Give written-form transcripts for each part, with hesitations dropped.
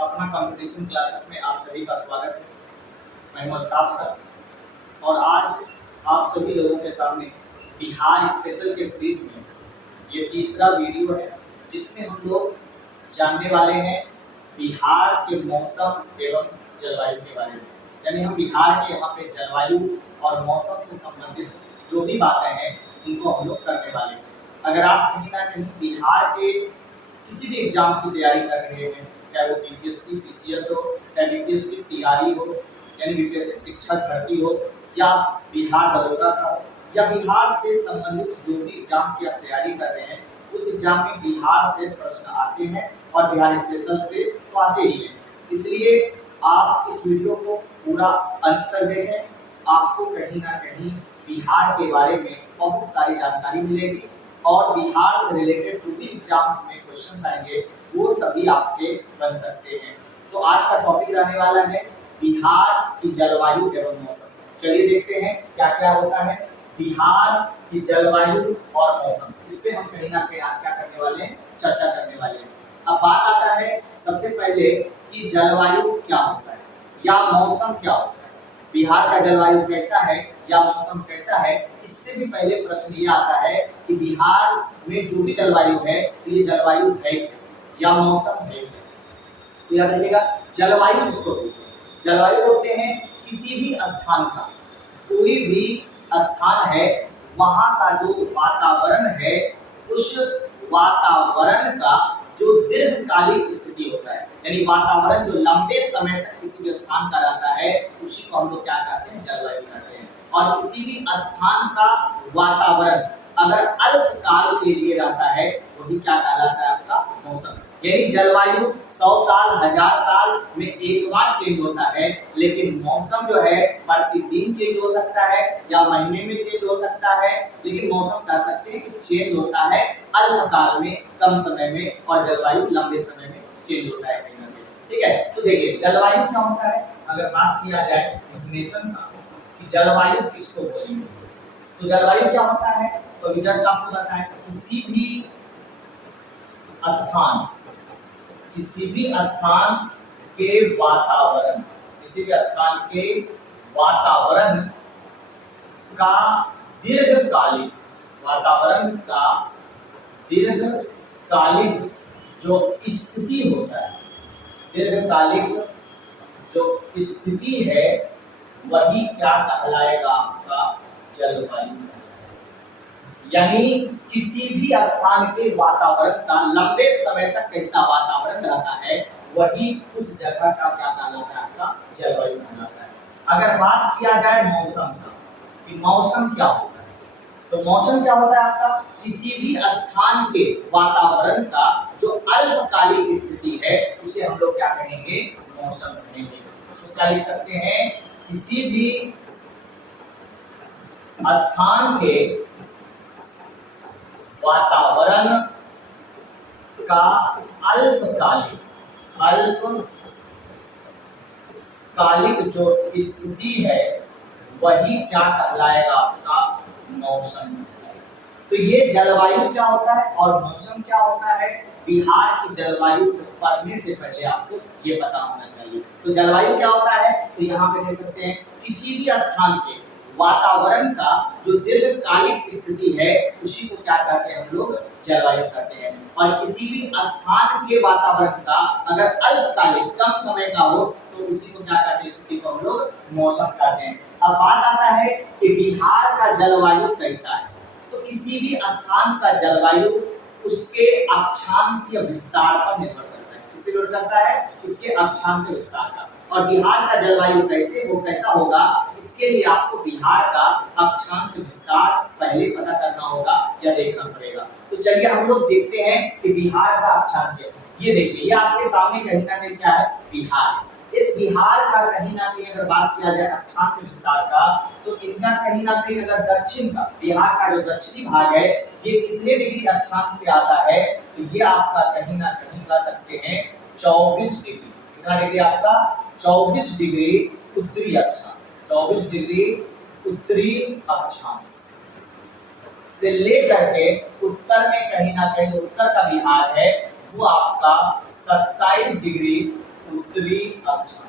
अपना competition classes में आप सभी का स्वागत है। मैं मल्ताब सर और आज आप सभी लोगों के सामने बिहार स्पेशल के सीरीज में ये तीसरा वीडियो है, जिसमें हम लोग जानने वाले हैं बिहार के मौसम एवं जलवायु के बारे में। यानी हम बिहार के यहाँ पे जलवायु और मौसम से संबंधित जो भी बातें हैं उनको हम लोग करने वाले हैं। अगर आप कहीं ना कहीं बिहार के किसी भी एग्जाम की तैयारी कर रहे हैं, चाहे वो बीपीएससी पीसीएस हो, चाहे बीपीएससी टीआरई हो, यानी बीपीएससी शिक्षक भर्ती हो, या बिहार दरोगा का हो, या बिहार से संबंधित जो भी एग्जाम की आप तैयारी कर रहे हैं, उस एग्जाम में बिहार से प्रश्न आते हैं और बिहार स्पेशल से तो आते ही हैं। इसलिए आप इस वीडियो को पूरा अंत तक देखें, आपको कहीं ना कहीं बिहार के बारे में बहुत सारी जानकारी मिलेगी और बिहार से रिलेटेड जो भी एग्जाम्स में क्वेश्चंस आएंगे वो सभी आपके बन सकते हैं। तो आज का टॉपिक रहने वाला है बिहार की जलवायु एवं मौसम। चलिए देखते हैं क्या क्या होता है बिहार की जलवायु और मौसम। इस पे हम कहीं ना कहीं आज क्या करने वाले हैं, चर्चा करने वाले हैं। अब बात आता है सबसे पहले कि जलवायु क्या होता है या मौसम क्या होता है, बिहार का जलवायु कैसा है या मौसम कैसा है। इससे भी पहले प्रश्न ये आता है कि बिहार में जो भी जलवायु है तो ये जलवायु है क्या या मौसम है क्या। तो याद रखिएगा, जलवायु किसको बोलते हैं? जलवायु बोलते हैं किसी भी स्थान का, कोई भी स्थान है वहाँ का जो वातावरण है, उस वातावरण का जो दीर्घकालिक स्थिति होता है, यानी वातावरण जो लंबे समय तक किसी भी स्थान का रहता है, उसी को हम लोग क्या कहते हैं, जलवायु कहते हैं। और किसी भी स्थान का वातावरण अगर अल्पकाल के लिए रहता है वही क्या कहलाता है, आपका मौसम। यानी जलवायु 100 साल 1000 साल में एक बार चेंज होता है, लेकिन मौसम जो है प्रतिदिन चेंज हो सकता है या महीने में चेंज हो सकता है। लेकिन मौसम कह सकते हैं कि चेंज होता है अल्पकाल में, कम समय में, और जलवायु लंबे समय में चेंज होता है कहीं ना कहीं। ठीक है, तो देखिए जलवायु क्या होता है। अगर बात किया जाए डेफिनेशन का कि जलवायु किसको बोलेंगे, तो जलवायु क्या होता है तो अभी जस्ट आपको बताएं, किसी भी स्थान के वातावरण, किसी भी स्थान के वातावरण का दीर्घकालिक, वातावरण का दीर्घकालिक जो स्थिति होता है, दीर्घकालिक जो स्थिति है वही क्या कहलाएगा, आपका जलवायु। यानी किसी भी स्थान के वातावरण का लंबे समय तक कैसा वातावरण रहता है वही उस जगह का क्या कहलाता है, आपका जलवायु कहलाता है। अगर बात किया जाए मौसम का कि मौसम क्या होता है, तो मौसम क्या होता है आपका किसी भी स्थान के वातावरण का जो अल्पकालिक स्थिति है उसे हम लोग क्या कहेंगे, मौसम कहेंगे। उसको क्या लिख सकते हैं, किसी भी स्थान के वातावरण का अल्पकालिक जो स्थिति है वही क्या कहलाएगा, आपका मौसम। तो ये जलवायु क्या होता है और मौसम क्या होता है, बिहार की जलवायु पढ़ने से पहले आपको ये पता होना चाहिए। तो जलवायु क्या होता है, तो यहाँ पे देख सकते हैं किसी भी स्थान के वातावरण का जो दीर्घकालिक स्थिति है उसी को क्या कहते हैं, हम लोग जलवायु कहते हैं। और किसी भी स्थान के वातावरण का अगर अल्पकालिक कम समय का हो तो उसी को क्या कहते हैं, स्थिति को हम लोग मौसम कहते हैं। अब बात आता है कि बिहार का जलवायु कैसा है, तो किसी भी स्थान का जलवायु उसके अक्षांश या विस्तार पर निर्भर करता है। किस पे निर्भर करता है, उसके अक्षांश से विस्तार का। और बिहार का जलवायु कैसा होगा, इसके लिए आपको बिहार का अक्षांश विस्तार पहले पता करना होगा या देखना पड़ेगा। तो चलिए हम लोग देखते हैं कि बिहार का अक्षांश, ये देखिए ये आपके सामने कहीं ना कहीं क्या है, बिहार। इस बिहार का कहीं ना कहीं अगर बात किया जाए अक्षांश विस्तार का, तो इतना कहीं ना कहीं अगर दक्षिण का, बिहार का जो दक्षिणी भाग है ये कितने डिग्री अक्षांश पे आता है, तो ये आपका कहीं ना कहीं कह सकते हैं 24 डिग्री। कितना डिग्री आपका, 24 डिग्री उत्तरी अक्षांश, 24 डिग्री उत्तरी अक्षांश से लेकर के उत्तर में कहीं ना कहीं उत्तर का बिहार है वो आपका 27 डिग्री उत्तरी अक्षांश।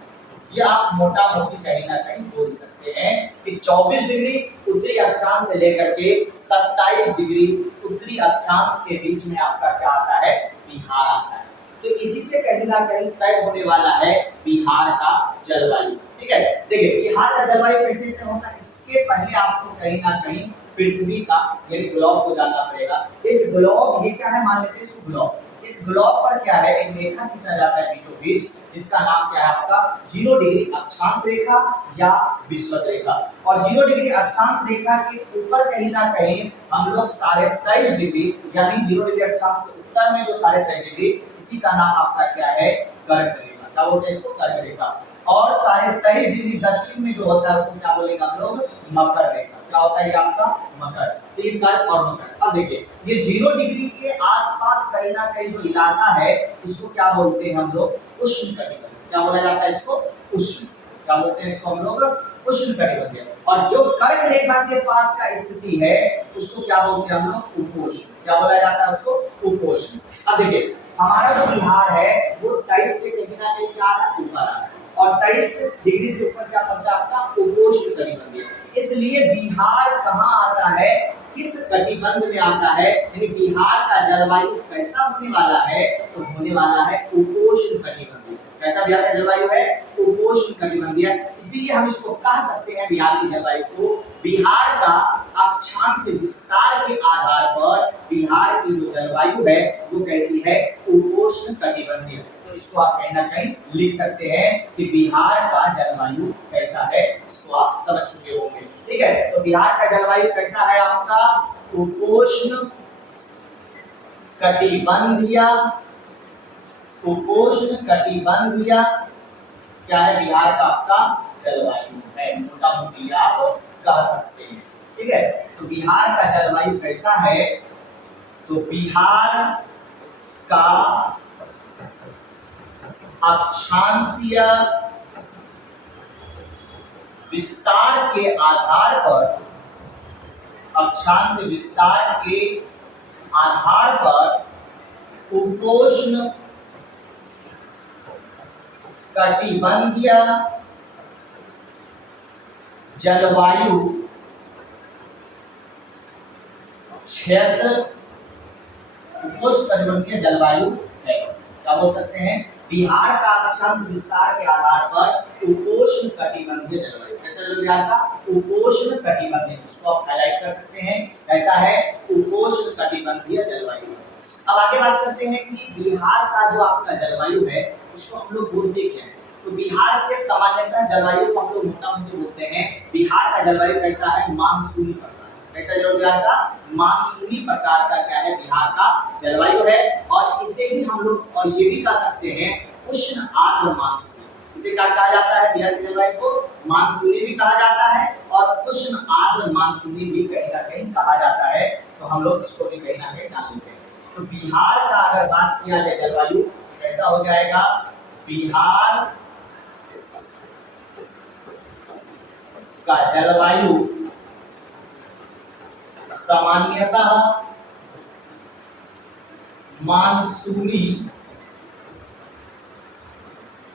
ये आप मोटा मोटी कहीं ना कहीं बोल सकते हैं कि 24 डिग्री उत्तरी अक्षांश से लेकर के 27 डिग्री उत्तरी अक्षांश के बीच में आपका क्या आता है, बिहार आता है। तो इसी से कहीं ना कहीं तय होने वाला है बिहार का जलवायु। ठीक है, देखिए बिहार का जलवायु कैसे तय होता है, इसके पहले आपको कहीं ना कहीं पृथ्वी का यानी ग्लोब को जानना पड़ेगा। इस ग्लोब, ये क्या है, मान लेते हैं इसको ग्लोब। इस ग्लोब पर क्या है, एक रेखा खींचा जाता है बीचों बीच, जिसका नाम क्या है आपका 0 डिग्री अक्षांश रेखा या विषुवत रेखा। और 0 डिग्री अक्षांश रेखा के ऊपर कहीं ना कहीं हम लोग 23.5 डिग्री यानी 0 डिग्री अक्षांश के उत्तर में जो 23.5 डिग्री, इसी का नाम आपका क्या है, कर्क रेखा। क्या बोलते हैं इसको, कर्क रेखा। और 23.5 डिग्री दक्षिण में जो होता है उसको क्या बोलेंगे हम लोग, मकर रेखा। क्या होता है ये आपका, मकर। तो ये कर्क और मकर। अब देखिए ये 0 डिग्री के आसपास कहीं ना कहीं जो इलाका है इसको क्या बोलते हैं हम लोग, उष्ण कटिबंध। क्या बोला जाता है इसको, उष्ण। क्या बोलते हैं इसको हम लोग, उष्ण कटिबंधीय। और जो कर्क रेखा के पास का स्थिति है उसको क्या बोलते हैं हम लोग, उपोष्ण। क्या बोला जाता है उसको, उपोष्ण। अब देखिए हमारा जो बिहार है वो 23 से कहीं ना कहीं क्या आ रहा है, ऊपर आ रहा है। और 23 डिग्री से ऊपर क्या पड़ता है आपका, उपोष्ण कटिबंधीय। इसलिए बिहार कहाँ आता है, किस कटिबंध में आता है, यानी बिहार का जलवायु कैसा होने वाला है, तो होने वाला है उपोष्ण कटिबंधीय। कैसा बिहार का जलवायु है, उपोष्ण कटिबंधीय। इसीलिए हम इसको कह सकते हैं बिहार की जलवायु को, बिहार का अक्षांश विस्तार के आधार पर बिहार की जो जलवायु है वो कैसी है, उपोष्ण कटिबंधीय। तो इसको आप कहीं ना कहीं लिख सकते हैं कि बिहार का जलवायु कैसा है, इसको आप समझ चुके होंगे। ठीक है, तो बिहार का जलवायु कैसा है आपका, उपोष्ण कटिबंधीय। उपोष्ण कटिबंधीय क्या है, बिहार का आपका जलवायु है, मोटा मोटी आप कह सकते हैं। ठीक है, तो बिहार का जलवायु कैसा है, तो बिहार का अक्षांशीय विस्तार के आधार पर, अक्षांश विस्तार के आधार पर उपोष्ण कटिबंधीय जलवायु क्षेत्र, उपोष्ण कटिबंधीय जलवायु है। क्या बोल सकते हैं, बिहार का अक्षांश विस्तार के आधार पर उपोष्ण कटिबंधीय जलवायु। कैसा बिहार का, उपोष्ण कटिबंधीय, इसको आप हाईलाइट कर सकते हैं, ऐसा है उपोष्ण कटिबंधीय जलवायु। अब आगे बात करते हैं कि बिहार का जो आपका जलवायु है उसको हम लोग बोलते क्या है, तो बिहार के सामान्यतः जलवायु को हम लोग मोटा मोटी बोलते हैं, बिहार का जलवायु कैसा है, मानसूनी प्रकार। कैसा जलवायु बिहार का, मानसूनी प्रकार का क्या है, बिहार का जलवायु है। और इसे ही हम लोग और ये भी कह सकते हैं उष्ण आर्द्र मानसूनी। इसे क्या कहा जाता है, बिहार की जलवायु को मानसूनी भी कहा जाता है और उष्ण आर्द्र मानसूनी भी कहीं ना कहीं कहा जाता है। तो हम लोग इसको भी कहीं ना कहीं जान लेते हैं। तो बिहार का अगर बात किया जाए जलवायु कैसा हो जाएगा, बिहार का जलवायु सामान्यतः मानसूनी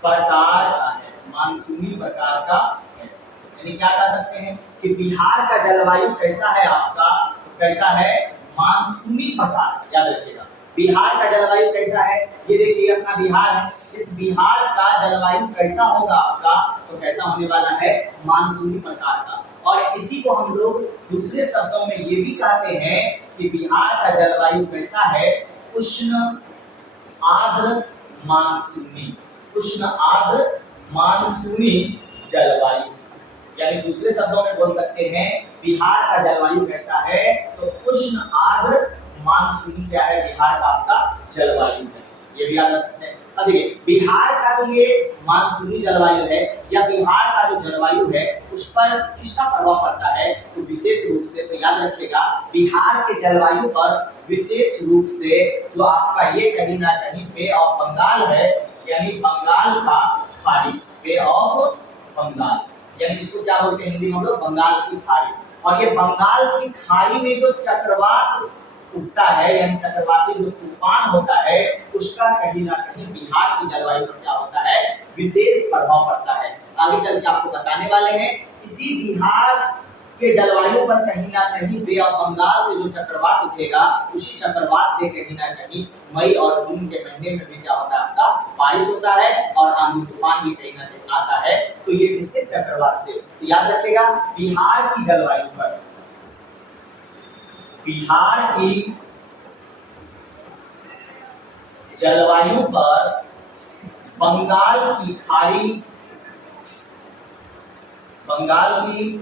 प्रकार का है, मानसूनी प्रकार का है। यानी क्या कह सकते हैं कि बिहार का जलवायु कैसा है आपका, तो कैसा है, मानसूनी प्रकार। याद रखिएगा बिहार का जलवायु कैसा है, ये देखिए अपना बिहार है, इस बिहार का जलवायु कैसा होगा आपका, तो कैसा होने वाला है, मानसूनी प्रकार का। और इसी को हम लोग दूसरे शब्दों में ये भी कहते हैं कि बिहार का जलवायु कैसा है, उष्ण आर्द्र मानसूनी, उष्ण आर्द्र मानसूनी जलवायु। यानी दूसरे शब्दों में बोल सकते हैं बिहार का जलवायु कैसा है, तो उष्ण आर्द्र मानसूनी क्या है, बिहार का आपका जलवायु है। ये भी याद रख सकते हैं। अब देखिए बिहार का जो ये मानसूनी जलवायु है या बिहार का जो जलवायु है उस पर किसका प्रभाव पड़ता है, तो विशेष रूप से, तो याद रखिएगा बिहार के जलवायु पर विशेष रूप से जो आपका ये कहीं ना कहीं बे ऑफ बंगाल है, यानी बंगाल का खाड़ी, बे ऑफ बंगाल, यानी इसको क्या बोलते हैं हिंदी में हम लोग, बंगाल की खाड़ी। और ये बंगाल की खाड़ी में जो चक्रवात उठता है यानी चक्रवाती जो तूफान होता है उसका कहीं ना कहीं बिहार की जलवायु पर क्या होता है, विशेष प्रभाव पड़ता है। आगे चल के आपको बताने वाले हैं। इसी बिहार के जलवायु पर कहीं ना कहीं बे ऑफ बंगाल से जो चक्रवात उठेगा, उसी चक्रवात से कहीं ना कहीं मई और जून के महीने में भी क्या होता है, आपका बारिश होता है और आंधी तूफान भी कहीं ना कहीं आता है। तो ये किससे? चक्रवात से। तो याद रखिएगा, बिहार की जलवायु पर, बिहार की जलवायु पर बंगाल की खाड़ी, बंगाल की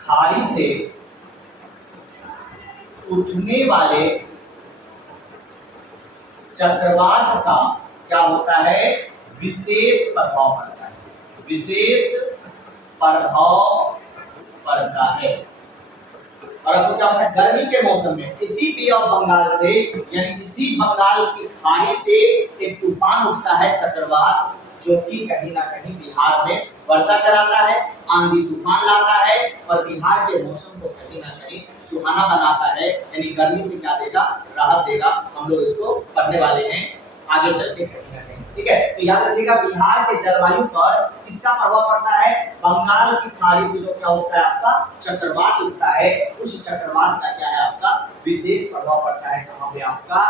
खाड़ी से उठने वाले चक्रवात का क्या होता है? विशेष प्रभाव पड़ता है, विशेष प्रभाव पड़ता है। और आपको क्या होता है? गर्मी के मौसम में इसी बे ऑफ बंगाल से, यानी इसी बंगाल की खाड़ी से एक तूफान उठता है, चक्रवात, जो कि कहीं ना कहीं बिहार में वर्षा कराता है, आंधी तूफान लाता है और बिहार के मौसम को कहीं ना कहीं सुहाना बनाता है, यानी गर्मी से क्या देगा? राहत देगा। हम लोग इसको पढ़ने वाले हैं आगे चल के कहीं ना कहीं, ठीक है। तो याद रखिएगा, बिहार के जलवायु पर किसका प्रभाव पड़ता है? बंगाल की खाड़ी से जो क्या होता है, आपका चक्रवात उठता है, उस चक्रवात का क्या है, आपका विशेष प्रभाव पड़ता है। कहां पे? आपका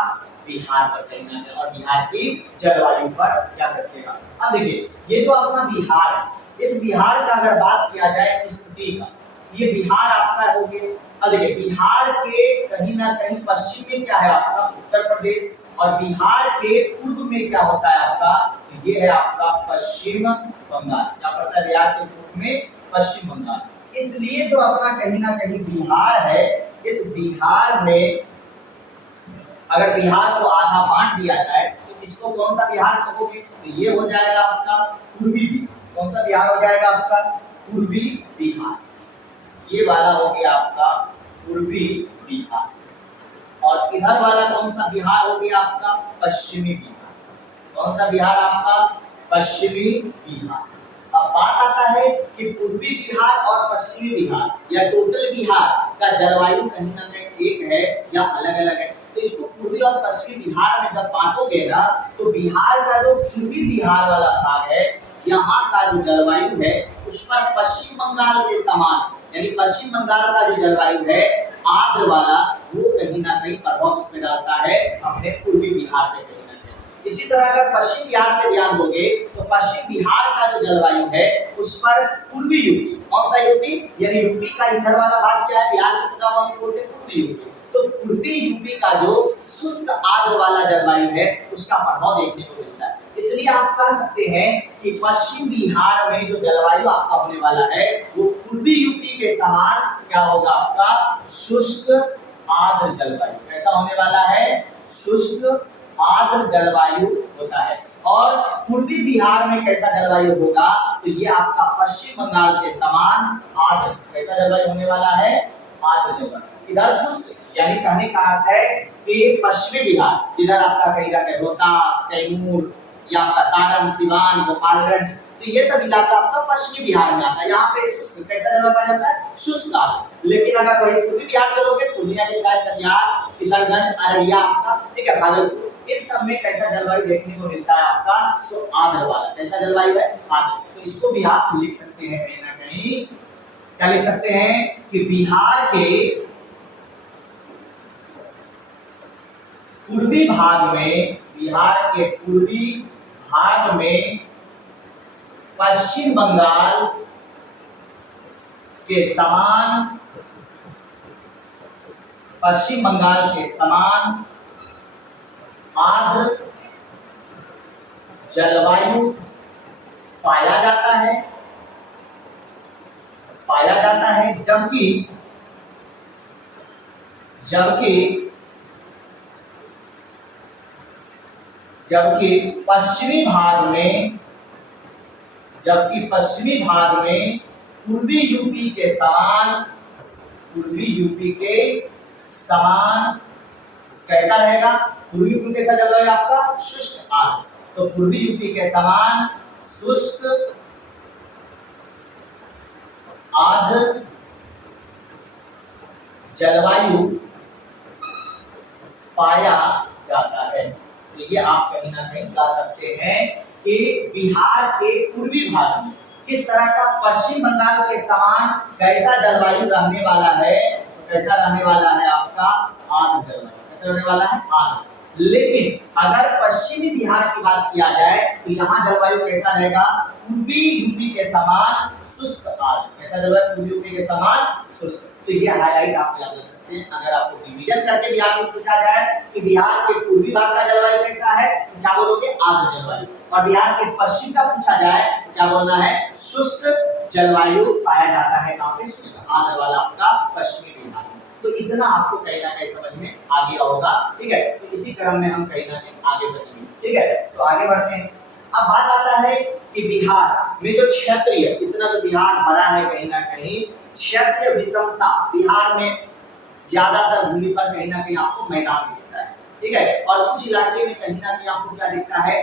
बिहार पर कहीं ना कहीं, और बिहार की जलवायु पर याद रखिएगा। अब देखिए, ये जो अपना बिहार है, इस बिहार का अगर बात किया जाए स्थिति का, ये बिहार आपका हो गया। अब देखिए, बिहार के कहीं ना कहीं पश्चिम में क्या है, आपका उत्तर प्रदेश, और बिहार के पूर्व में क्या होता है, आपका ये है आपका पश्चिम बंगाल। क्या पड़ता है? बिहार के पूर्व में पश्चिम बंगाल। इसलिए जो अपना कहीं ना कहीं बिहार है, इस बिहार में अगर बिहार को आधा बांट दिया जाए तो इसको कौन सा बिहार कहोगे? तो ये हो जाएगा आपका पूर्वी बिहार। कौन सा बिहार हो जाएगा? आपका पूर्वी बिहार। ये वाला हो गया आपका पूर्वी बिहार, और इधर वाला कौन सा बिहार हो गया? आपका पश्चिमी बिहार। कौन सा बिहार? आपका पश्चिमी बिहार। अब बात आता है कि पूर्वी बिहार और पश्चिमी बिहार या टोटल बिहार का जलवायु कहीं ना कहीं एक है या अलग अलग है। तो इसको पूर्वी और पश्चिमी बिहार में जब बांटोगे ना, तो बिहार का जो पूर्वी बिहार वाला भाग है, यहाँ का जो जलवायु है उस पर पश्चिम बंगाल के समान, यानी पश्चिम बंगाल का जो जलवायु है आर्द्र वाला, वो कहीं ना कहीं प्रभाव उसमें डालता है अपने पूर्वी बिहार पे कहीं ना कहीं। इसी तरह अगर पश्चिम बिहार पे ध्यान दोगे तो पश्चिम बिहार का जो जलवायु है उस पर पूर्वी यूपी, कौन सा यूपी? यानी यूपी का इधर वाला भाग क्या है? बिहार से सटा हुआ, उसको बोलते हैं पूर्वी यूपी। तो पूर्वी यूपी का जो शुष्क आर्द्र वाला जलवायु है उसका प्रभाव देखने को मिलता है। इसलिए आप कह सकते हैं कि पश्चिम बिहार में जो जलवायु आपका होने वाला है वो पूर्वी यूपी के समान क्या होगा? आपका शुष्क आर्द्र जलवायु। कैसा होने वाला है? शुष्क आर्द्र जलवायु होता है। और पूर्वी बिहार में कैसा जलवायु होगा? तो ये आपका पश्चिम बंगाल के समान आर्द्र, कैसा जलवायु होने वाला है? आर्द्र जलवायु। इधर शुष्क, यानी कहने का अर्थ है कि पश्चिमी बिहार, इधर आपका कहीं ना कहीं रोहतास, कैमूर या आपका सारण, सिवान, गोपालगंज, तो ये सब इलाका आपका पश्चिमी बिहार में आता है। यहाँ पे शुष्क कैसा जलवायु पाया जाता है? शुष्क आर्द्र। लेकिन अगर वही पूर्वी बिहार चलोगे, पूर्णिया के साइड, कटिहार, किशनगंज, अररिया आपका, ठीक है, भागलपुर, इन सब में कैसा जलवायु देखने को मिलता है आपका? तो आर्द्र वाला। कैसा जलवायु है? आर्द्र। तो इसको भी आप लिख सकते हैं कहीं ना कहीं, क्या लिख सकते हैं कि बिहार के पूर्वी भाग में, बिहार के पूर्वी भाग में पश्चिम बंगाल के समान, पश्चिम बंगाल के समान आर्द्र जलवायु पाया जाता है, पाया जाता है। जबकि जबकि जबकि पश्चिमी भाग में, जबकि पश्चिमी भाग में पूर्वी यूपी के समान, पूर्वी यूपी के समान कैसा रहेगा? पूर्वी यूपी कैसा जलवायु आपका? शुष्क आर्द्र। तो पूर्वी यूपी के समान शुष्क आर्द्र जलवायु पाया जाता है। तो ये आप कहीं ना कहीं गा सकते हैं कि बिहार के पूर्वी भाग में किस तरह का पश्चिम बंगाल के समान कैसा जलवायु रहने वाला है। तो कैसा रहने वाला है आपका आर्द्र जलवायु, कैसा रहने वाला है आर्द्र। लेकिन अगर पश्चिमी बिहार की बात किया जाए तो यहाँ जलवायु कैसा रहेगा, पूर्वी यूपी के समान शुष्क आर्द्र। कैसा जलवायु, पूर्वी यूपी के समान शुष्क। तो ये हाईलाइट आप याद रख सकते हैं। अगर आपको डिवीजन करके बिहार को पूछा जाए कि बिहार के पूर्वी भाग का जलवायु कैसा है तो क्या बोलोगे, आर्द्र जलवायु। और बिहार के पश्चिम का पूछा जाए तो क्या बोलना है, शुष्क जलवायु पाया जाता है। कहाँ पे, शुष्क आर्द्र वाला आपका पश्चिमी बिहार में। तो इतना आपको कहीं ना कहीं समझ में आ गया होगा, ठीक है। तो इसी क्रम में हम कहीं ना कहीं आगे बढ़ेंगे, ठीक है। तो आगे बढ़ते हैं। अब बात आता है कि बिहार में जो क्षेत्रीय, इतना जो बिहार बड़ा है कहीं ना कहीं क्षेत्रीय विषमता, बिहार में ज्यादातर भूमि पर कहीं ना कहीं आपको मैदान दिखता है, ठीक है। और कुछ इलाके में कहीं ना कहीं आपको क्या दिखता है,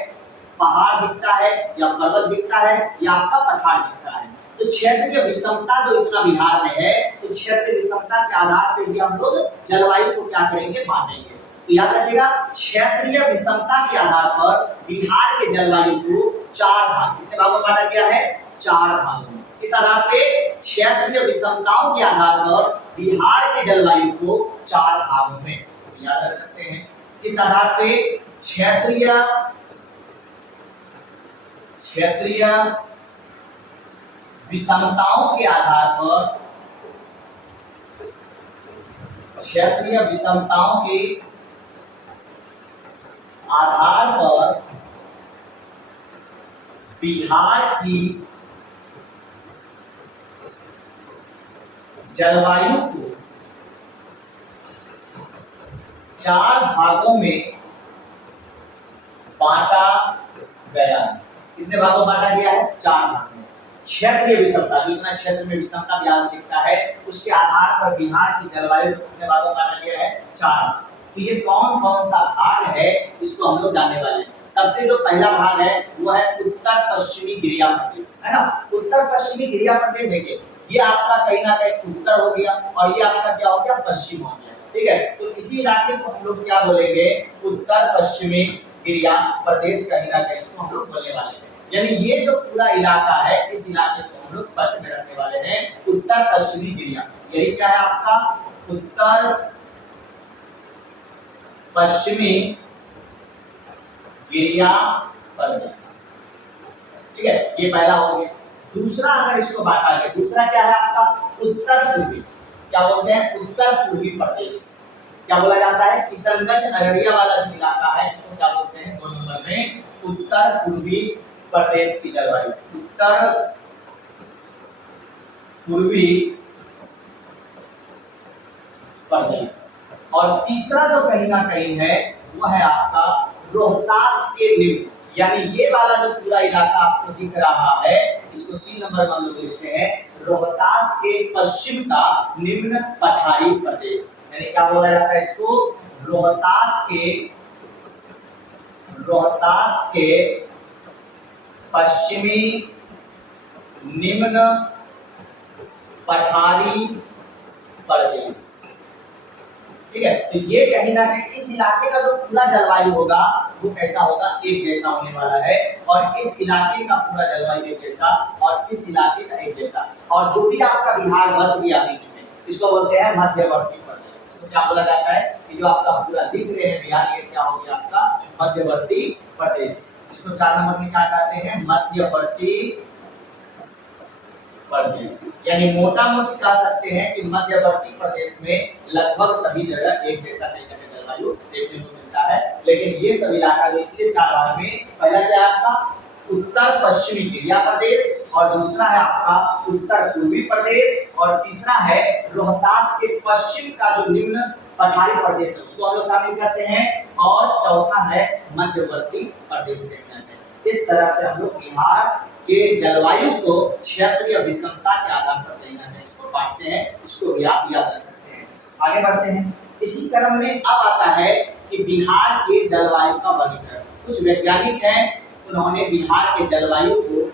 पहाड़ दिखता है या पर्वत दिखता है या आपका पठार दिखता है। तो क्षेत्रीय विषमता जो इतना बिहार में है, तो क्षेत्रीय विषमता के आधार पर भी हम लोग जलवायु को क्या करेंगे, बांटेंगे। तो याद रखिएगा, क्षेत्रीय विषमता के आधार पर बिहार के जलवायु को 4 भाग, कितने भागों में बांटा गया है, 4 भागों में। इस आधार पे क्षेत्रीय विषमताओं के आधार पर बिहार के जलवायु को 4 भागों में याद रख सकते हैं। किस आधार पे, क्षेत्रीय विषमताओं के आधार पर, क्षेत्रीय विषमताओं के आधार पर बिहार की जलवायु को 4 भागों में बांटा गया। कितने भागों में बांटा गया है, 4 भागों में। क्षेत्रीय विषमता, जितना क्षेत्र में विषमता बिहार में दिखता है उसके आधार पर बिहार की जलवायु को कितने भागों में बांटा गया है, 4। तो ये कौन कौन सा भाग है इसको हम लोग जानने वाले हैं। सबसे जो पहला भाग है वो है उत्तर पश्चिमी गिरिया प्रदेश, है ना। उत्तर पश्चिमी गिरिया प्रदेश देखिए, ये आपका कहीं ना कहीं उत्तर हो गया और ये आपका क्या हो गया, पश्चिम हो गया, ठीक है। तो इसी इलाके को हम लोग क्या बोलेंगे, उत्तर पश्चिमी गिरिया प्रदेश कहीं ना कहीं इसको हम लोग बोलने वाले हैं। यानी ये जो पूरा इलाका है, इस इलाके को हम लोग फर्स्ट में रखने वाले हैं उत्तर पश्चिमी गिरिया। यही क्या है आपका, उत्तर पश्चिमी गिरिया प्रदेश, ठीक है। ये पहला हो गया। दूसरा अगर इसको बांटा गया, दूसरा क्या है आपका, उत्तर पूर्वी, क्या बोलते हैं, उत्तर पूर्वी प्रदेश। क्या बोला जाता है, किशनगंज अररिया वाला जो इलाका है इसको क्या बोलते हैं, 2 नंबर में उत्तर पूर्वी प्रदेश की जलवायु, उत्तर पूर्वी प्रदेश। और तीसरा जो कहीं ना कहीं है वो है आपका रोहतास के निम्न, यानी ये वाला जो पूरा इलाका आपको दिख रहा है इसको 3 नंबर में हम लोग लिखते हैं रोहतास के पश्चिम का निम्न पठारी प्रदेश। यानी क्या बोला जाता है इसको, रोहतास के पश्चिमी निम्न पठारी प्रदेश, ठीक है। तो ये कहीं ना कहीं इस इलाके का जो पूरा जलवायु होगा वो कैसा होगा, एक जैसा होने वाला है। और इस इलाके का पूरा जलवायु एक जैसा और इस इलाके का एक जैसा। और जो भी आपका बिहार बच गया बीच में इसको बोलते हैं मध्यवर्ती प्रदेश। तो क्या बोला जाता है कि जो आपका पूरा दिख रहे हैं बिहार, ये क्या हो गया आपका मध्यवर्ती प्रदेश। इसको 4 नंबर में क्या कहते हैं, मध्यवर्ती प्रदेश। यानी मोटा मोटी कह सकते हैं कि मध्यवर्ती प्रदेश में लगभग सभी जगह एक जैसा कहीं ना कहीं जलवायु देखने को मिलता है। लेकिन ये सब इलाका जो इसलिए 4 भाग में, पहला क्या है आपका उत्तर पश्चिमी गिरिया प्रदेश, और दूसरा है आपका उत्तर पूर्वी प्रदेश, और तीसरा है रोहतास के पश्चिम का जो निम्न पठारी प्रदेश है उसको हम लोग शामिल करते हैं, और चौथा है मध्यवर्ती प्रदेश कहते हैं। इस तरह से हम लोग बिहार के जलवायु को क्षेत्रीय विषमता के आधार पर कहीं ना कहीं इसको बांटते हैं, इसको भी आप याद रख सकते हैं। आगे बढ़ते हैं। इसी क्रम में अब आता है कि बिहार के जलवायु का वर्गीकरण। कुछ वैज्ञानिक हैं, उन्होंने बिहार के जलवायु को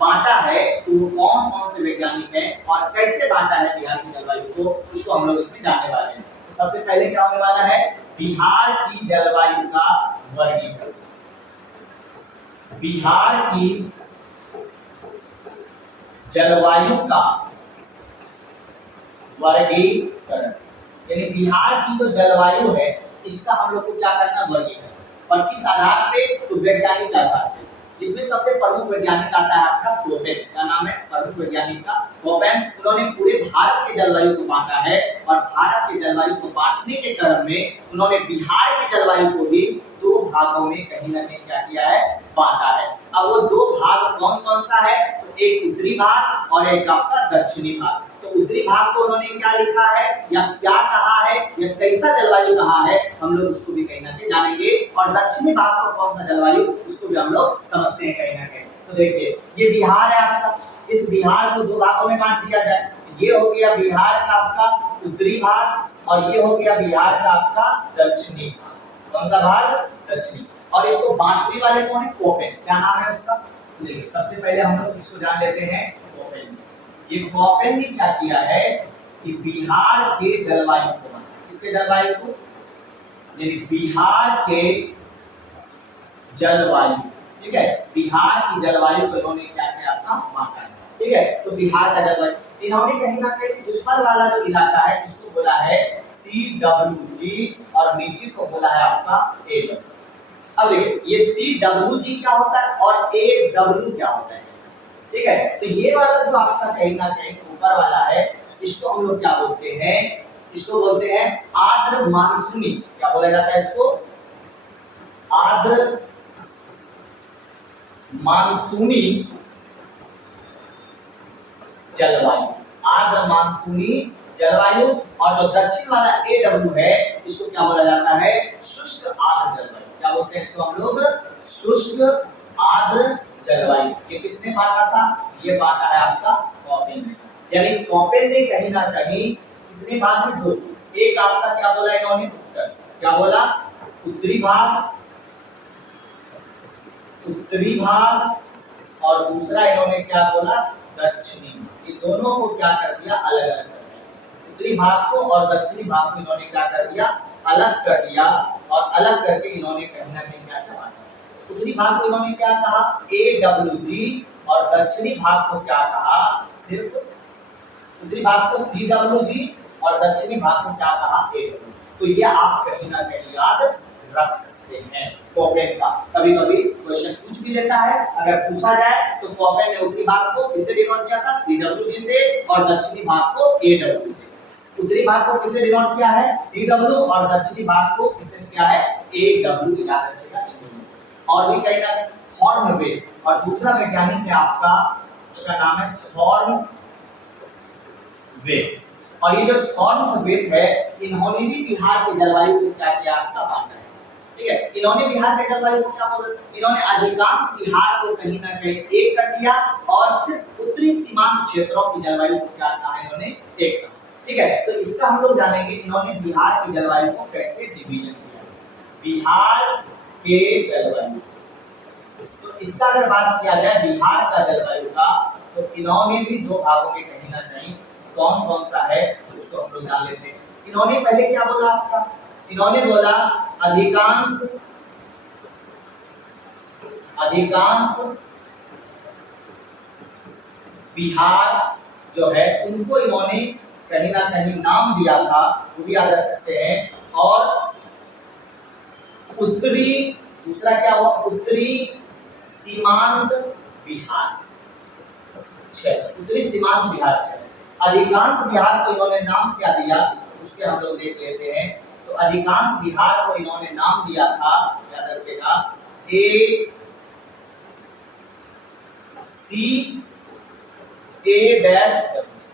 बांटा है, तो वो कौन कौन से वैज्ञानिक हैं और कैसे बांटा है बिहार की जलवायु को, उसको हम लोग इसमें जानने वाले हैं। तो सबसे पहले क्या होने वाला है, बिहार की जलवायु का वर्गीकरण, बिहार की जलवायु का वर्गीकरण, यानी बिहार की जो जलवायु है इसका हम लोग को क्या करना, वर्गीकरण। और किस आधार पे, तो वैज्ञानिक आधार पे, जिसमें सबसे प्रमुख वैज्ञानिक आता है आपका कोपेन। क्या नाम है प्रमुख वैज्ञानिक का? कोपेन। उन्होंने पूरे भारत के जलवायु को बांटा है और भारत के जलवायु को बांटने के क्रम में उन्होंने बिहार की जलवायु को भी दो भागों में कहीं ना कहीं क्या किया है, बांटा है। अब वो दो भाग कौन कौन सा है, तो एक उत्तरी भाग और एक आपका दक्षिणी भाग। तो उत्तरी भाग को उन्होंने क्या लिखा है या क्या कहा है या कैसा जलवायु कहा है, हम लोग उसको भी कहीं ना कहीं जानेंगे। और दक्षिणी भाग को कौन सा जलवायु, उसको भी हम लोग समझते हैं कहीं ना कहीं। तो देखिए ये बिहार है आपका, इस बिहार को दो भागों में बांट दिया जाए। ये हो गया बिहार का आपका उत्तरी भाग और ये हो गया बिहार का आपका दक्षिणी भाग। कौन सा भाग, दक्षिणी। और इसको बांटने वाले कौन है, कोपेन। क्या नाम है उसका, देखिए सबसे पहले हम लोग इसको जान लेते हैं कोपेन। ये कोपेन ने क्या किया है कि बिहार के जलवायु को बांटा, किसके जलवायु को, यानी बिहार के जलवायु, ठीक है, बिहार की जलवायु को इन्होंने क्या किया, आपका बांटा है, ठीक है। तो बिहार का जलवायु इन्होंने कहीं ना कहीं ऊपर वाला जो इलाका है इसको बोला है CWG और नीचे को बोला है आपका AW। अब देखिए ये CWG क्या होता है और AW क्या होता है, ठीक है। तो ये वाला जो आपका कहीं ना कहीं ऊपर वाला है इसको हम लोग क्या बोलते हैं, इसको बोलते हैं आर्द्र मानसूनी। क्या बोला जाता है इसको, आर्द्र मानसूनी जलवायु, आर्द्र मानसूनी जलवायु। और जो दक्षिण वाला AW है इसको क्या बोला जाता है, शुष्क आर्द्र जलवायु। क्या बोलते हैं इसको हम लोग, शुष्क आर्द्र जलवायु। ये किसने बांटा था, ये बांटा है आपका कोपेन ने। यानी कोपेन ने कहीं ना कहीं कितने भाग में, दो। एक आपका क्या बोला इन्होंने, उत्तर। क्या बोला, उत्तरी भाग, उत्तरी भाग। और दूसरा इन्होंने क्या बोला, दक्षिणी। ये दोनों को क्या कर दिया, अलग अलग कर दिया। उत्तरी भाग को और दक्षिणी भाग को इन्होंने क्या कर दिया, अलग कर दिया। और अलग करके इन्होंने कहीं ना कहीं क्या किया, उत्तरी भाग को इन्होंने क्या कहा, AWG और दक्षिणी भाग को क्या कहा, सिर्फ उत्तरी भाग को CWG और दक्षिणी भाग को क्या कहा, AW। तो ये आप कहीं ना कहीं याद रख सकते हैं कोपेन का। कभी कभी क्वेश्चन पूछ भी लेता है, अगर पूछा जाए तो कोपेन ने उत्तरी भाग को किससे डिनोट किया था, CWG से, और दक्षिणी भाग को AW से। उत्तरी भाग को किससे डिनोट किया है, CW, और दक्षिणी भाग को किससे किया है, AW। याद रखिएगा। और भी कहीं ना थॉर्नवेट, और दूसरा वैज्ञानिक है आपका, उसका नाम है थॉर्नवेट। और ये जो थॉर्नवेट है इन्होंने भी बिहार के जलवायु को क्या किया, आपका बांटा है, ठीक है। इन्होंने बिहार के जलवायु को क्या बोला, इन्होंने अधिकांश बिहार को कहीं ना कहीं एक कर दिया और सिर्फ उत्तरी सीमांत क्षेत्रों की जलवायु को क्या कहा, इन्होंने एक कहा, ठीक है। तो इसका हम लोग जानेंगे इन्होंने बिहार की जलवायु को कैसे डिवीजन किया, बिहार के जलवायु। तो इसका अगर बात किया जाए बिहार का जलवायु का, तो इन्होंने भी दो भागों में कहीं ना कहीं कौन कौन सा है उसको हम लोग जान लेते हैं। इन्होंने पहले क्या बोला आपका, इन्होंने बोला अधिकांश बिहार जो है उनको इन्होंने कहीं ना कहीं नाम दिया था, वो भी याद रख सकते हैं। और उत्तरी, दूसरा क्या हुआ, उत्तरी सीमांत बिहार क्षेत्र, उत्तरी सीमांत बिहार क्षेत्र। अधिकांश बिहार को इन्होंने नाम क्या दिया, उसके हम लोग देख लेते हैं। तो अधिकांश बिहार को इन्होंने नाम दिया था, याद रखिएगा, CA-,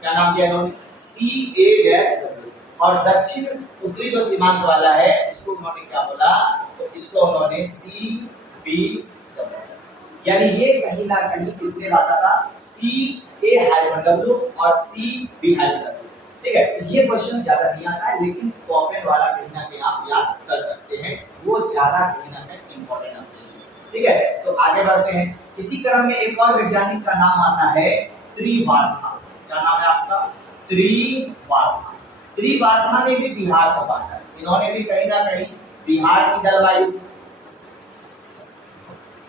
क्या नाम दिया इन्होंने, CA-। और दक्षिण उत्तरी जो सीमांत वाला है इसको उन्होंने क्या बोला, तो इसको उन्होंने CB। यानी ये कहीं ना कहीं किसने बांटा था, CA-W और CB-W, ठीक है। ये क्वेश्चन ज्यादा नहीं आता है, लेकिन कोपेन वाला कहीं ना कहीं आप याद कर सकते हैं, वो ज्यादा कहीं ना कहीं इंपॉर्टेंट आपके लिए, ठीक है। तो आगे बढ़ते हैं। इसी क्रम में एक और वैज्ञानिक का नाम आता है त्रिवार्था। क्या नाम है आपका, त्रिवार्था। त्रिवार्था ने भी बिहार को बांटा, इन्होंने भी कहीं ना कहीं बिहार की जलवायु,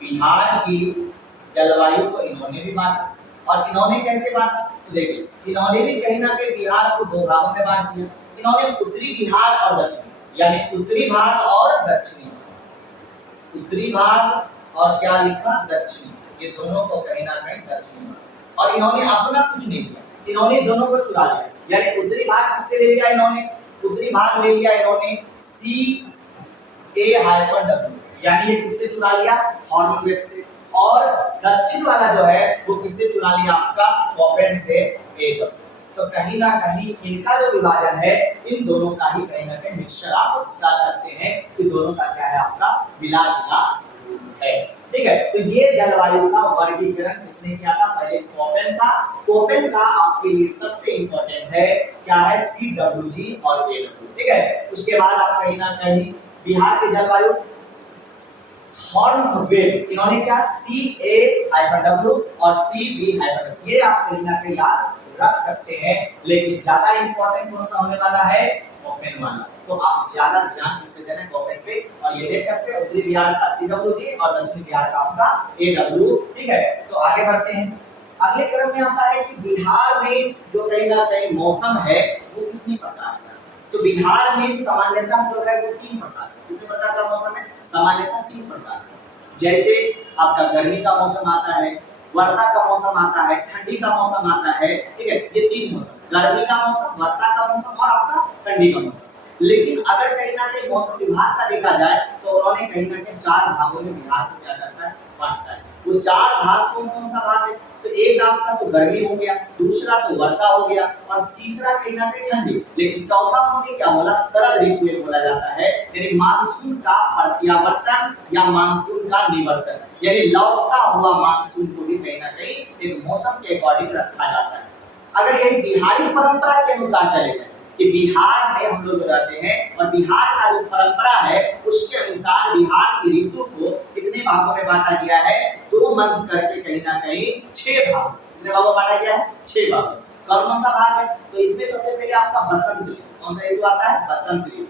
बिहार की जलवायु को इन्होंने भी बांटा। और इन्होंने कैसे बांटा, तो देखिए इन्होंने भी कहीं ना कहीं बिहार को दो भागों में बांट दिया। इन्होंने उत्तरी बिहार और दक्षिणी, यानी उत्तरी भाग और दक्षिणी, उत्तरी भाग और क्या लिखा, दक्षिणी, ये दोनों को कहीं ना कहीं दक्षिणी भाग। और इन्होंने अपना कुछ नहीं किया, इन्होंने दोनों को चुरा लिया। यानी उत्तरी भाग किससे ले लिया इन्होंने, उत्तरी भाग ले लिया इन्होंने CA-W, यानी ये किससे चुरा लिया, हॉर्नवेल से। और दक्षिण वाला जो है वो किससे चुरा लिया, आपका कोपेन से AW। तो कहीं ना कहीं इनका जो विभाजन है इन दोनों का ही कहीं ना कहीं मिक्सचर आप कर सकते हैं कि दोनों का क्या है, आपका मिला जुला है। ठीक है, तो ये जलवायु का वर्गीकरण किसने किया था, पहले कोपेन का। कोपेन का आपके लिए सबसे इंपॉर्टेंट है क्या है, CWG और AW। ठीक है, उसके बाद आप कहीं ना कहीं बिहार की जलवायु हॉर्नवेल, इन्होंने क्या CA-W और CB-W, ये आप कहीं ना कहीं याद रख सकते हैं। लेकिन ज्यादा इंपॉर्टेंट कौन सा होने वाला है, कोपेन वाला। तो आप ज्यादा ध्यान इस पे देना है, कोपेन पे। और ये देख सकते हैं उत्तरी बिहार का CWG और दक्षिणी बिहार का आपका AW। ठीक है, तो आगे बढ़ते हैं। अगले क्रम में आता है कि बिहार में जो कहीं ना कहीं मौसम है वो कितनी प्रकार का है। तो बिहार में सामान्यतः जो है वो 3 प्रकार, कितने प्रकार का मौसम है, सामान्यतः 3 प्रकार का। जैसे आपका गर्मी का मौसम आता है, वर्षा का मौसम आता है, ठंडी का मौसम आता है। ठीक है, ये 3 मौसम, गर्मी का मौसम, वर्षा का मौसम और आपका ठंडी का मौसम। लेकिन अगर कहीं ना कहीं मौसम विभाग का देखा जाए तो उन्होंने कहीं ना कहीं 4 भागों में बिहार को क्या करता है, बांटता है। वो 4 भाग कौन कौन सा भाग है, तो एक आपका तो गर्मी हो गया, दूसरा तो वर्षा हो गया और तीसरा कहीं ना कहीं ठंडी। लेकिन चौथा उन्होंने क्या बोला, शरद ऋतु एक बोला जाता है, यानी मानसून का प्रत्यावर्तन या मानसून का निवर्तन, यानी लौटता हुआ मानसून को भी कहीं ना कहीं एक मौसम के अकॉर्डिंग रखा जाता है। अगर यही बिहारी परंपरा के अनुसार चले जाए कि बिहार में हम लोग जो रहते हैं और बिहार का जो परंपरा है उसके अनुसार बिहार की ऋतु को कितने भागों में बांटा गया है, 2 मंथ करके कहीं ना कहीं 6 भाग, कितने भागों में बांटा गया है, 6 भाग। कौन सा भाग है, तो इसमें सबसे पहले आपका बसंत ऋतु, कौन सा ऋतु आता है, बसंत ऋतु।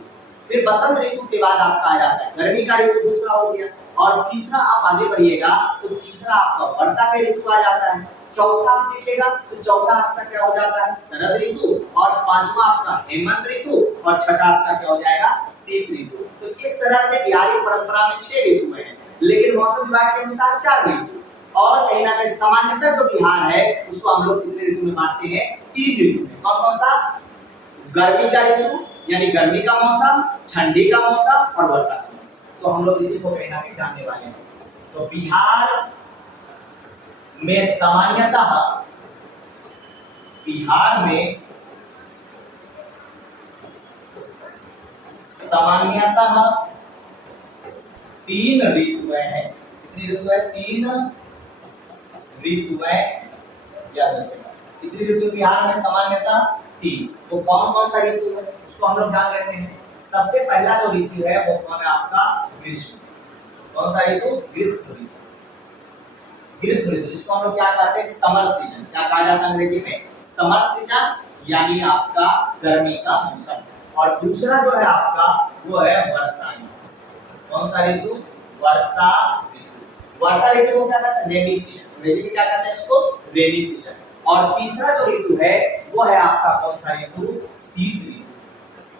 फिर बसंत ऋतु के बाद आपका आ जाता है गर्मी का ऋतु, दूसरा हो गया। और तीसरा आप आगे बढ़िएगा तो तीसरा आपका वर्षा का ऋतु आ जाता है। चौथा आप देखेगा तो चौथा आपका क्या हो जाता है, शरद ऋतु। और पांचवा आपका हेमंत ऋतु और छठा आपका क्या हो जाएगा, शीत ऋतु। तो इस तरह से बिहारी परंपरा में 6 ऋतु हैं, लेकिन मौसम विभाग के अनुसार 4 ऋतु। और कहीं ना कहीं सामान्यतः जो बिहार है उसको हम लोग कितने ऋतु में बांटते हैं, 3 ऋतु में। कौन कौन सा, गर्मी का ऋतु यानी गर्मी का मौसम, ठंडी का मौसम और वर्षा का मौसम। तो हम लोग इसी को कहीं ना कहीं जानने वाले हैं। तो बिहार में सामान्यतः, बिहार में सामान्यतः 3 ऋतुएं हैं। कितनी ऋतुएं, 3 ऋतुएं याद रखिएगा। कितनी ऋतु बिहार में सामान्यतः 3। वो कौन कौन सा ऋतु है उसको हम लोग जान लेते हैं। सबसे पहला जो ऋतु है वो कौन है, आपका ग्रीष्म। कौन सा ऋतु, ग्रीष्म ऋतु। ग्रीष्म ऋतु जिसको हम लोग क्या कहते हैं, समर सीजन। क्या कहा जाता है अंग्रेजी में, समर सीजन, यानी आपका गर्मी का मौसम। और दूसरा जो है आपका वो है वर्षा ऋतु। कौन सा ऋतु, वर्षा ऋतु। वर्षा ऋतु को क्या कहते हैं, रेनी सीजन। अंग्रेजी में क्या कहते हैं इसको, रेनी सीजन। और तीसरा जो ऋतु है वो है आपका कौन सा ऋतु, शीत ऋतु।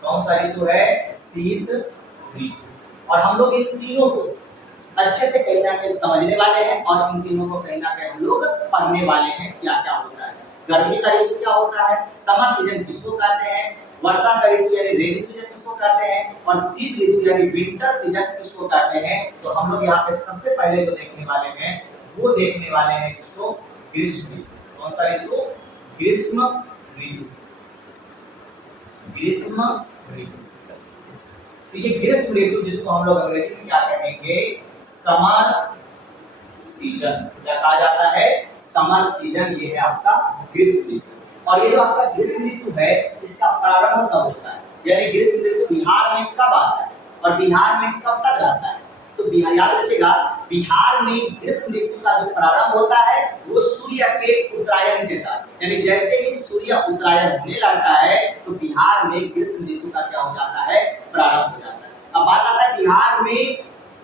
कौन सा ऋतु है, शीत ऋतु। और हम लोग इन तीनों को अच्छे से कहीं ना कहीं समझने वाले हैं और इन तीनों को कहीं ना कहीं हम लोग पढ़ने वाले हैं क्या क्या होता है। गर्मी का ऋतु क्या होता है, समर सीजन किसको कहते हैं, वर्षा का ऋतु यानी रेनी सीजन किसको कहते हैं, और शीत ऋतु यानी विंटर सीजन किसको कहते हैं। तो हम लोग यहाँ पे सबसे पहले जो देखने वाले हैं वो देखने वाले हैं किसको, ग्रीष्म ऋतु। कौन सा ऋतु, ग्रीष्म ऋतु। ग्रीष्म ऋतु, तो ये ग्रीष्म ऋतु जिसको हम लोग अंग्रेजी में क्या कहेंगे, समर सीजन। क्या कहा जाता है, समर सीजन। ये है आपका ग्रीष्म ऋतु। और ये जो आपका ग्रीष्म ऋतु है इसका प्रारंभ कब होता है, यानी ग्रीष्म ऋतु बिहार में कब आता है और बिहार में कब तक रहता है। तो बिहार, याद रखिएगा, बिहार में ग्रीष्म ऋतु का जो प्रारंभ होता है वो सूर्य के उत्तरायण के साथ, यानी जैसे ही सूर्य उत्तरायण होने लगता है तो बिहार में ग्रीष्म ऋतु का क्या हो जाता है, प्रारंभ हो जाता है। अब बात आता है बिहार में,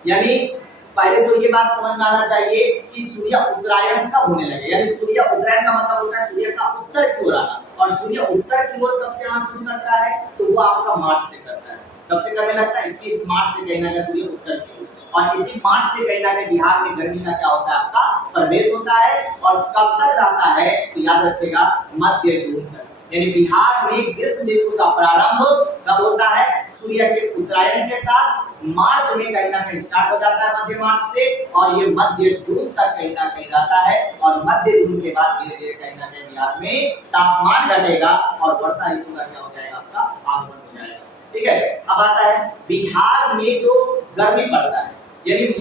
यानी पहले तो ये बात समझ में आना चाहिए कि सूर्य उत्तरायण कब होने लगे, यानी सूर्य उत्तरायण का मतलब होता है सूर्य का उत्तर की ओर आना, और सूर्य उत्तर की ओर कब से आना शुरू करता है, तो वो आपका मार्च से करता है। कब से करने लगता है, 21 मार्च से कहीं ना कहीं सूर्य उत्तर की ओर, और इसी मार्च से कहीं ना कहीं बिहार में गर्मी का क्या होता है, आपका प्रवेश होता है, और कब तक रहता है, तो याद रखिएगा मध्य जून तक। यानी बिहार में ग्रीष्म ऋतु का प्रारंभ कब होता है, सूर्य के उत्तरायण के साथ मार्च में कहीं ना कहीं स्टार्ट हो जाता है, मध्य मार्च से, और ये मध्य जून तक कहीं ना कहीं रहता है, और मध्य जून के बाद धीरे धीरे कहीं ना कहीं बिहार में तापमान घटेगा और वर्षा ऋतु का क्या हो जाएगा, आपका आगमन हो जाएगा। ठीक है, अब आता है बिहार में जो गर्मी पड़ता है, यानी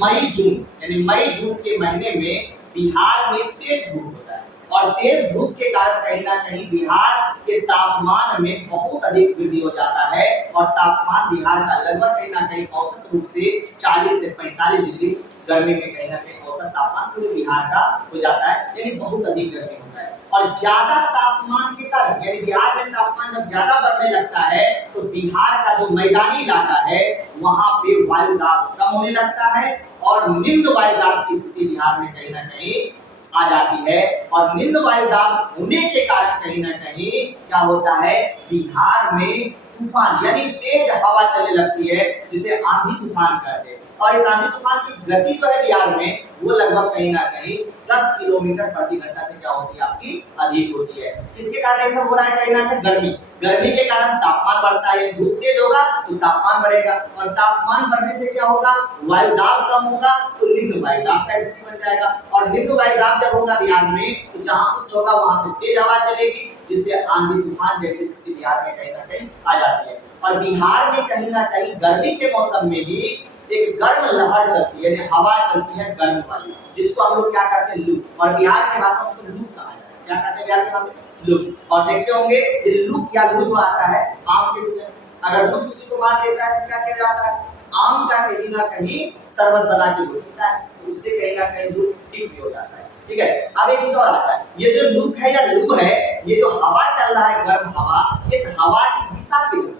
मई जून के महीने में बिहार में तेज धूप होता है, और तेज धूप के कारण कहीं ना कहीं बिहार के तापमान में बहुत अधिक वृद्धि हो जाता है, और तापमान बिहार का लगभग कहीं ना कहीं औसत रूप से 40 से 45 डिग्री गर्मी में कहीं ना कहीं औसत तापमान पूरे बिहार का हो जाता है, यानी बहुत अधिक गर्मी होता है। और ज्यादा तापमान के कारण, यानी बिहार में तापमान जब ज्यादा बढ़ने लगता है, तो बिहार का जो मैदानी इलाका है वहां पे वायु दाब कम होने लगता है, और निम्न वायु दाब की स्थिति बिहार में कहीं ना कहीं आ जाती है, और निम्न वायु दाब होने के कारण कहीं ना कहीं क्या होता है, बिहार में तूफान यानी तेज हवा चलने लगती है, जिसे आंधी तूफान कहते हैं। और इस आंधी तूफान की गति जो है बिहार में, वो लगभग कहीं ना कहीं 10 किलोमीटर प्रति घंटा से क्या होती है, आपकी अधिक होती है। किसके कारण ये सब हो रहा है, कहीं ना कहीं गर्मी के कारण तापमान बढ़ता है, धूप तेज होगा तो तापमान बढ़ेगा, और तापमान बढ़ने से क्या होगा, वायु दाब कम होगा तो निम्न वायु दाब का स्थिति बन जाएगा, और निम्न वायु दाब जब होगा बिहार में, तो जहां उच्च होगा वहां से तेज हवा चलेगी, जिससे आंधी तूफान जैसी स्थिति बिहार में कहीं ना कहीं आ जाती है। और बिहार में कहीं ना कहीं गर्मी के मौसम में ही एक गर्म लहर चलती है, यानी हवा चलती है गर्म वाली, जिसको हम लोग क्या कहते हैं, लू, और बिहार की भाषा में उसको लू कहा जाता है। क्या कहते हैं बिहार की भाषा में, लू। और देखते होंगे ये लू या लू आता है आम के सीजन, अगर लू किसी को मार देता है तो क्या किया जाता है, आम का कहीं ना कहीं शरबत बना के पीता है, तो उससे कहीं ना कहीं लू ठीक भी हो जाता है। ठीक है, अब एक चीज और आता है, ये जो लू है या लू है, ये जो हवा चल रहा है गर्म हवा, इस हवा की दिशा की तरफ,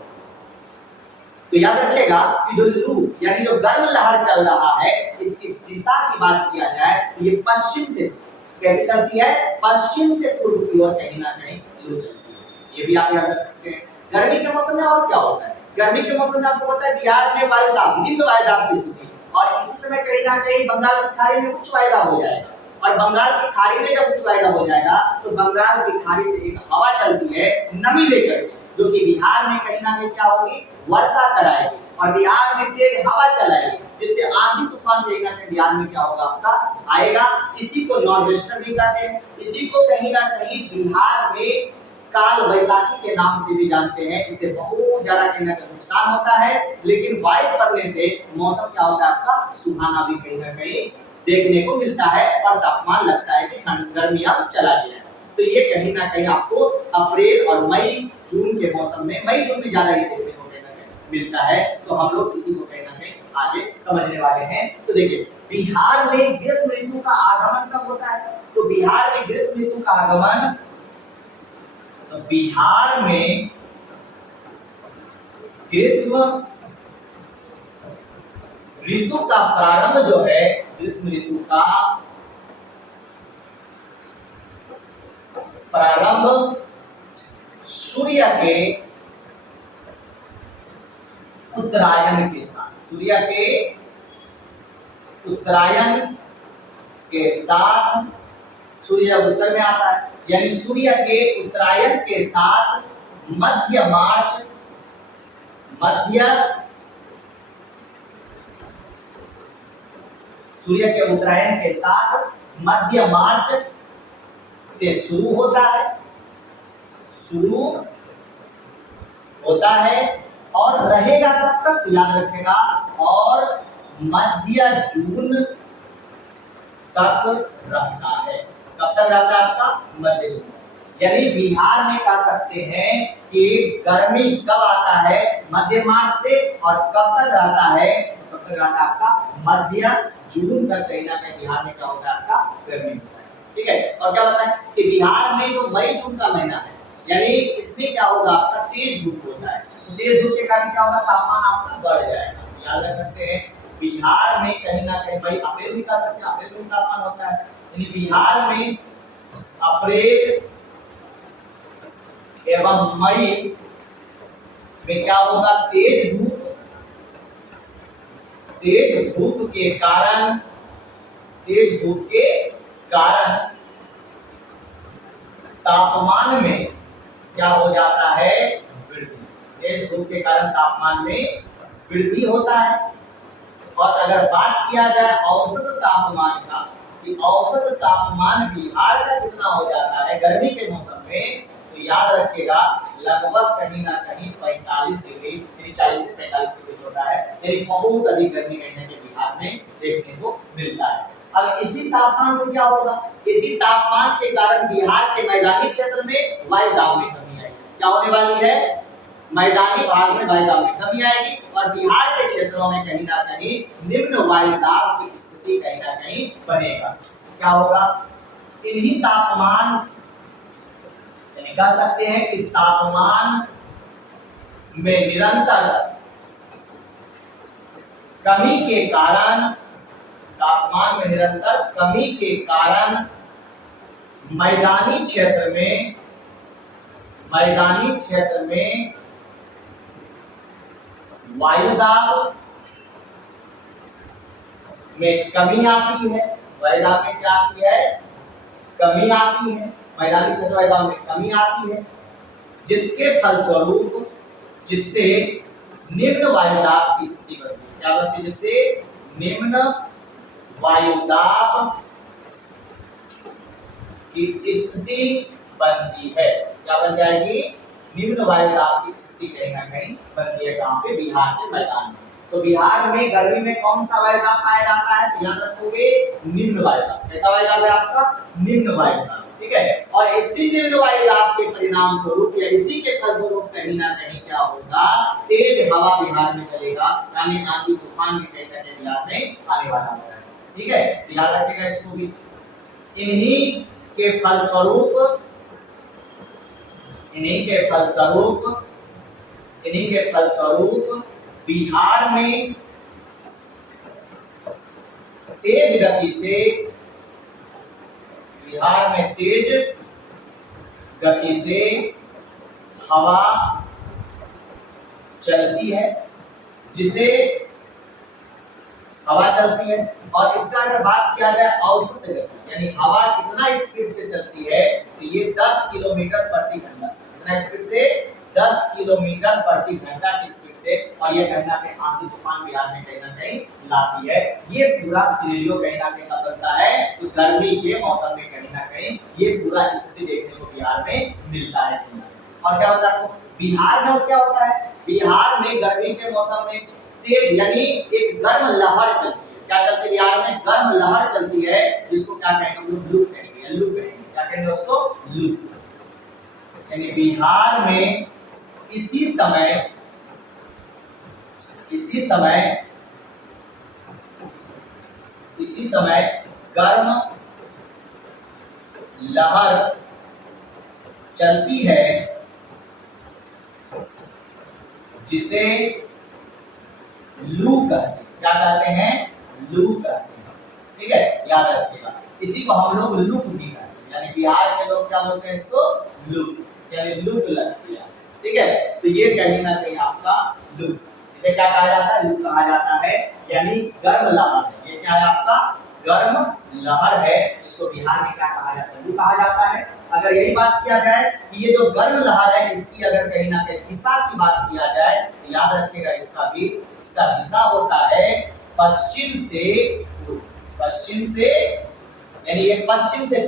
तो याद रखिएगा कि जो लू यानी जो गर्म लहर चल रहा है, इसकी दिशा की बात किया जाए तो ये पश्चिम से कैसे चलती है, पश्चिम से पूर्व की ओर कहीं ना कहीं लू चलती है। ये भी आप याद रख सकते हैं। गर्मी के मौसम में और क्या होता है, गर्मी के मौसम में आपको पता है बिहार में वायु दाब, निम्न वायु दाब की स्थिति, और इसी समय कहीं ना कहीं बंगाल की खाड़ी में उच्च वायु दाब हो जाएगा, और बंगाल की खाड़ी में जब उच्च वायु दाब हो जाएगा, तो बंगाल की खाड़ी से एक हवा चलती है नमी लेकर के, जो कि बिहार में कहीं ना कहीं क्या होगी, वर्षा कराएगी, और बिहार में तेज हवा चलाएगी, जिससे आंधी तूफान कहीं ना कहीं बिहार में क्या होगा, आपका आएगा। इसी को नॉर्थ वेस्टर भी कहते हैं, इसी को कहीं ना कहीं बिहार में काल वैशाखी के नाम से भी जानते हैं। इससे बहुत ज्यादा कहीं ना कहीं नुकसान होता है, लेकिन बारिश पड़ने से मौसम क्या होता है, आपका सुहाना भी कहीं ना कहीं देखने को मिलता है, और तापमान लगता है कि ठंड गर्मी अब चला गया है। तो ये कहीं ना कहीं आपको अप्रैल और मई जून के मौसम में, मई जून में ज्यादा ये देखने को मिलता है, तो हम लोग इसी को कहीं ना कहीं आगे समझने वाले हैं। तो देखिए बिहार में ग्रीष्म ऋतु का आगमन कब होता है, तो बिहार में ग्रीष्म ऋतु का आगमन, तो बिहार में ग्रीष्म ऋतु का प्रारंभ जो है, ग्रीष्म ऋतु का प्रारंभ सूर्य के उत्तरायण के साथ, सूर्य के उत्तरायण के साथ, सूर्य उत्तर में आता है, यानी सूर्य के उत्तरायण के साथ मध्य मार्च, सूर्य के उत्तरायण के साथ मध्य मार्च से शुरू होता है, और रहेगा कब तक, याद रखेगा, और मध्य जून तक रहता है। कब तक रहता है आपका, मध्य जून। यानी बिहार में कह सकते हैं कि गर्मी कब आता है, मध्य मार्च से, और कब तक रहता है, कब तक रहता है आपका मध्य जून तक कहीं ना कहीं बिहार में क्या होता है, आपका गर्मी होता है। ठीक है, और क्या बताएं कि बिहार में जो मई जून का महीना है, यानी इसमें क्या होगा, आपका तेज धूप होता है, तेज धूप के कारण क्या होगा, तापमान आपका बढ़ जाएगा। याद रख सकते हैं बिहार में कहीं ना कहीं, भाई अप्रैल भी कह सकते हैं, अप्रैल में तापमान होता है, यानी बिहार में अप्रैल एवं मई में क्या होगा, तेज धूप के कारण तापमान में क्या हो जाता है, वृद्धि। तेज धूप के कारण तापमान में वृद्धि होता है। और अगर बात किया जाए औसत तापमान का, कि औसत तापमान बिहार का कितना हो जाता है गर्मी के मौसम में, तो याद रखिएगा लगभग कहीं ना कहीं 45 डिग्री, यानी 40 से 45 के बीच होता है, यानी बहुत अधिक गर्मी कहीं ना कहीं बिहार में देखने को मिलता है। अब इसी तापमान से क्या होगा, इसी तापमान के कारण बिहार के मैदानी क्षेत्र में वायु दाब में कमी आएगी। क्या होने वाली है, मैदानी भाग में वायु दाब में कमी आएगी और बिहार के क्षेत्रों में कहीं ना कहीं निम्न वायु दाब की स्थिति कहीं ना कहीं बनेगा। क्या होगा, इन्हीं तापमान, यानी कह सकते हैं कि तापमान में निरंतर कमी के कारण, तापमान में निरंतर कमी के कारण मैदानी क्षेत्र में वायुदाब में कमी आती है। वायुदाब में क्या आती है, कमी आती है, मैदानी क्षेत्र वायुदाब में कमी आती है, जिसके फलस्वरूप, जिससे निम्न वायुदाब की स्थिति बनती है। क्या बनती है, जिससे निम्न वायुदाब की स्थिति बनती है। क्या बन जाएगी, निम्न वायुदाब की स्थिति कहीं ना कहीं बनती है। कहां पे, बिहार के मैदान में। तो बिहार में गर्मी में कौन सा वायुदाब पाया जाता है, तो याद रखोगे निम्न वायुदाब। कैसा वायुदाब है आपका, निम्न वायुदाब, ठीक है। और इसी निम्न वायुदाब के परिणाम स्वरूप या इसी के फलस्वरूप कहीं ना कहीं क्या होगा, तेज हवा बिहार में चलेगा, यानी आंधी तूफान भी कहीं ना कहीं बिहार में आने वाला है, ठीक है। तो याद रखिएगा इसको भी। इन्हीं के फलस्वरूप बिहार में तेज गति से हवा चलती है, और इसका अगर बात किया जाए औसत गति, यानी हवा कितना स्पीड से चलती है, तो ये 10 किलोमीटर प्रति घंटा, कितना स्पीड से, 10 किलोमीटर प्रति घंटा की स्पीड से, और ये कहीं ना कहीं आंधी तूफान बिहार में कहीं ना कहीं लाती है। ये पूरा सिनेरियो कहीं ना कहीं बनता है, तो गर्मी के मौसम में कहीं ना कहीं ये पूरा स्थिति देखने को बिहार में मिलता है। और क्या होता है बिहार में, क्या होता है बिहार में गर्मी के मौसम में तेज, यानी एक गर्म लहर चलती है। क्या चलती है बिहार में, गर्म लहर चलती है, जिसको क्या कहेंगे, लू कहेंगे। क्या कहेंगे उसको, लू। यानी बिहार में इसी समय गर्म लहर चलती है, जिसे लू कहते हैं। क्या कहते हैं, लू कहते हैं, ठीक है, याद रखिएगा। इसी को हम लोग लूप भी कहते हैं, यानी बिहार के लोग क्या बोलते हैं इसको, लूप, यानी लूप लग गया, ठीक है। तो ये कहीं ना कहीं आपका लूप, इसे क्या कहा जाता है, लूप कहा जाता है, यानी गर्म लहर है। ये क्या है आपका, गर्म लहर है, इसको बिहार में क्या कहा जाता है, लू कहा जाता है। अगर यही बात किया जाए कि ये जो गर्म लहर है, इसकी अगर कहीं ना कहीं दिशा की बात किया जाए, तो याद रखिएगा इसका दिशा होता है पश्चिम से पूर्व, यानी ये पश्चिम से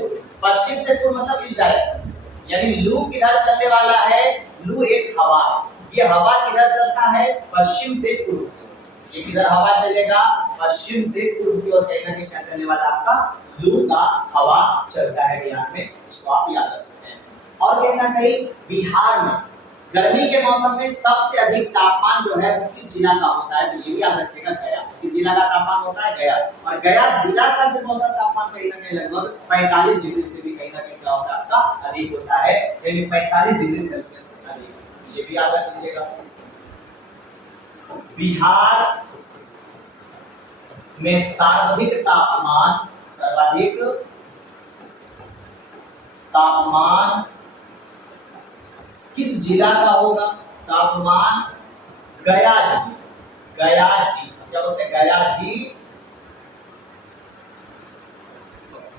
पूर्व मतलब इस डायरेक्शन, यानी लू किधर चलने वाला है, लू एक हवा है, ये हवा किधर चलता है, पश्चिम से पूर्व। ये किधर हवा चलेगा, पश्चिम से पूर्व की ओर कहीं ना कहीं क्या चलने वाला आपका, लू का हवा चलता है बिहार में, इसको आप याद रख सकते हैं। और कहीं ना कहीं बिहार में गर्मी के मौसम में सबसे अधिक तापमान जो है वो किस जिला का होता है, तो ये भी याद रखिएगा, गया। किस जिला का तापमान होता है, गया। और गया जिला का सिर्फ औसत तापमान कहीं ना कहीं लगभग 45 डिग्री से भी कहीं ना कहीं क्या होता है आपका, अधिक होता है, यानी 45 डिग्री सेल्सियस से अधिक, ये भी याद रख लीजिएगा। बिहार में सर्वाधिक तापमान किस जिला का होगा? तापमान गया जी क्या बोलते हैं, गया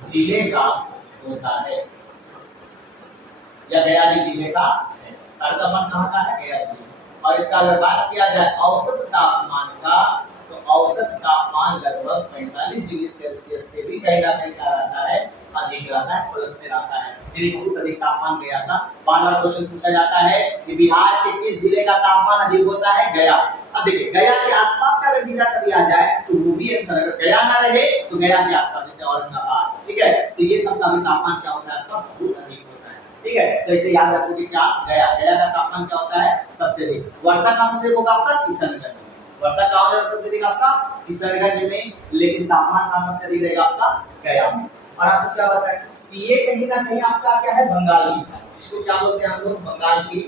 जिले का होता है, या गया जिले का है। तापमान कहाँ का है? गया जिले। और इसका अगर बात किया जाए औसत तापमान का, तो औसत तापमान लगभग 45 डिग्री सेल्सियस से भी कहीं ना कहीं क्या रहता है, अधिक रहता है, प्लस में रहता है। यदि बहुत अधिक तापमान गया था। बार बार क्वेश्चन पूछा जाता है कि बिहार के किस जिले का तापमान अधिक होता है? गया। अब देखिए गया के आसपास का अगर जिला कभी आ जाए तो वो भी आंसर, अगर गया ना रहे तो गया के आसपास जैसे औरंगाबाद, ठीक है, तो ये सब का भी तापमान क्या होता है आपका, बहुत अधिक होता है, ठीक है। तो इसे याद रखो कि क्या गया का तापमान क्या होता है, सबसे अधिक। वर्षा का सबसे अधिक होगा आपका किशनगंज में, वर्षा का होगा सबसे अधिक आपका किशनगंज में, लेकिन तापमान का सबसे अधिक रहेगा आपका गया में। और आपको क्या बताएं कि ये कहीं ना कहीं आपका क्या है, बंगाल की खाड़ी, इसको क्या बोलते हैं हम लोग, बंगाल की